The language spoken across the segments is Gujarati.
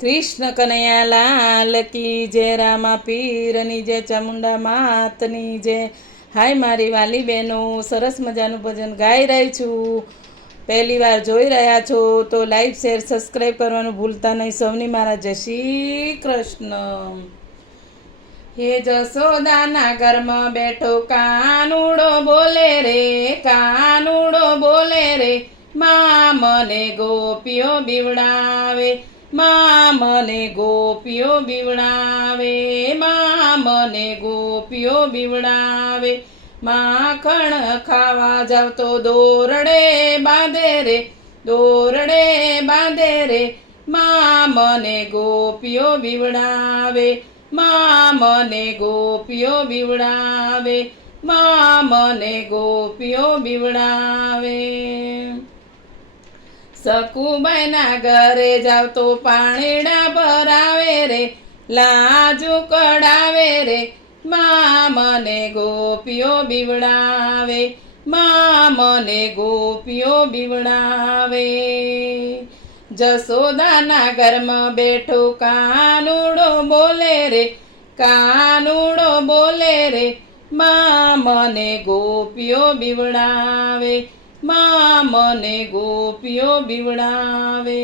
કૃષ્ણ કનૈયા લાલ કી જય, રામા પીરની જય, ચામુંડા માતની જય. હાય મારી વાલી બહેનો, સરસ મજાનું ભજન ગાઈ રહી છું. પહેલી વાર જોઈ રહ્યા છો તો લાઈક શેર સબસ્ક્રાઈબ કરવાનું ભૂલતા નહીં. સૌની મારા જય શ્રી કૃષ્ણ. હે જશોદાના ઘરમાં બેઠો કાનુડો બોલે રે, કાનુડો બોલે રે, મા મને ગોપીઓ બીવડાવે, મા મને ગોપીઓ બીવડાવે, મા મને ગોપીઓ બીવડાવે. માખણ ખાવા જાવ તો દોરડે બાંધે રે, દોરડે બાંધે રે, મા મને ગોપીઓ બીવડાવે, મા મને ગોપીઓ બીવડાવે, મા મને ગોપીઓ બીવડાવે. સકુબાઈના ઘરે જાવ તો પાણીડા ભરાવે રે, લાજુ કડાવે રે, મા મને ગોપીઓ બીવડાવે, મા મને ગોપીઓ બીવડાવે. જશોદાના ઘરમાં બેઠો કાનુડો બોલે રે, કાનુડો બોલે રે, મા મને ગોપીઓ બીવડાવે, મા મને ગોપીઓ બીવડાવે.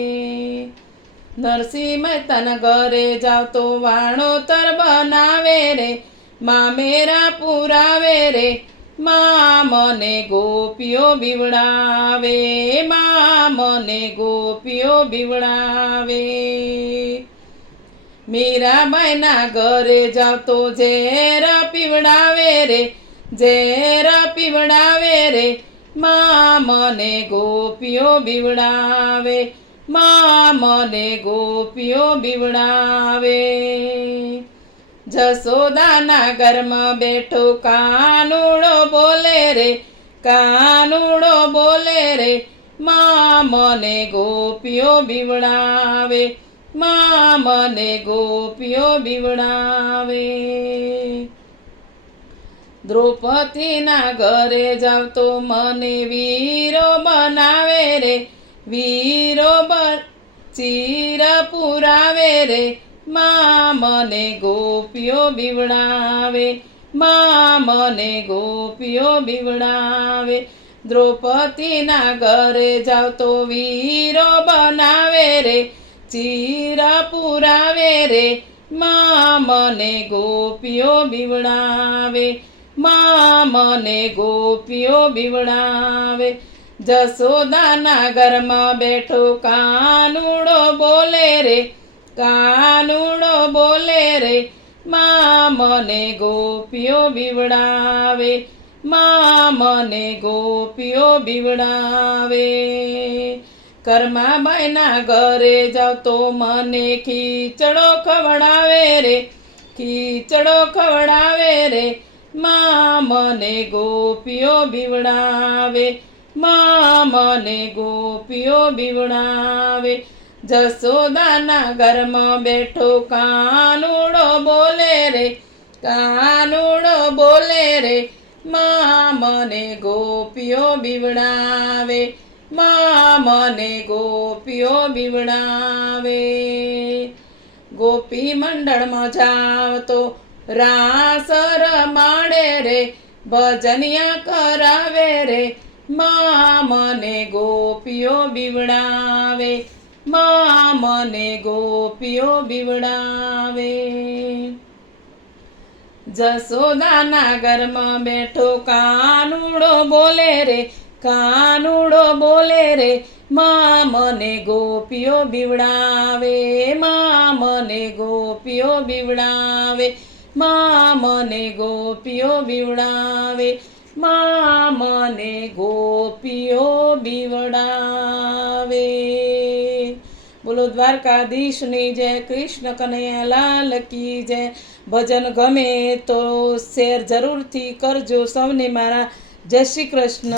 નરસિંહ મહેતાના ઘરે જાવ તો વાણોતર બનાવે રે, મા મેરા પુરાવે રે, મા મને ગોપીઓ બીવડાવે, મા મને ગોપીઓ બીવડાવે. મીરાબાઈના ઘરે જાવ તો ઝેર પીવડાવે રે, ઝેર પીવડાવે રે, મા મને ગોપીઓ બીવડાવે, મા મને ગોપીઓ બીવડાવે. જશોદાના ઘરમાં બેઠો કાનુડો બોલે રે, કાનુડો બોલે રે, મા મને ગોપીઓ બીવડાવે, મા મને ગોપીઓ બીવડાવે. દ્રૌપદીના ઘરે જાવ તો મને વીરો બનાવે રે, વીરો ચીર પુરાવે રે, મા મને ગોપીઓ બીવડાવે, મા મને ગોપીઓ બીવડાવે. દ્રૌપદીના ઘરે જાવ તો વીરો બનાવે રે, ચીર પુરાવે રે, મા મને ગોપીઓ બીવડાવે, મા મને ગોપીઓ બીવડાવે. જશોદાના ઘરમાં બેઠો કાનુડો બોલે રે, કાનુડો બોલે રે, મા મને ગોપીઓ બીવડાવે, મા મને ગોપીઓ બીવડાવે. કરમાબાઈના ઘરે જાવ તો મને ખીચડો ખવડાવે રે, ખીચડો ખવડાવે રે, મા મને ગોપીઓ બીવડાવે, મા મને ગોપીઓ બીવડાવે. જશોદાના ઘરમાં બેઠો કાનુડો બોલે રે, કાનુડો બોલે રે, મા મને ગોપીઓ બીવડાવે, મા મને ગોપીઓ બીવડાવે. ગોપી મંડળમાં જાવ તો રાસ રમાડે રે, ભજનિયા કરાવે રે, મા મને ગોપીઓ બીવડાવે, મા મને ગોપીઓ બીવડાવે. જશોદાના ઘરમાં બેઠો કાનુડો બોલે રે, કાનુડો બોલે રે, મા મને ગોપીઓ બીવડાવે, મા મને ગોપીઓ બીવડાવે, મા મને ગોપીઓ બીવડાવે, મા મને ગોપીઓ બીવડાવે. બોલો દ્વારકાધીશની જય, કૃષ્ણ કનૈયા લાલ કી જય. ભજન ગમે તો શેર જરૂરથી કરજો. સૌને મારા જય શ્રી કૃષ્ણ.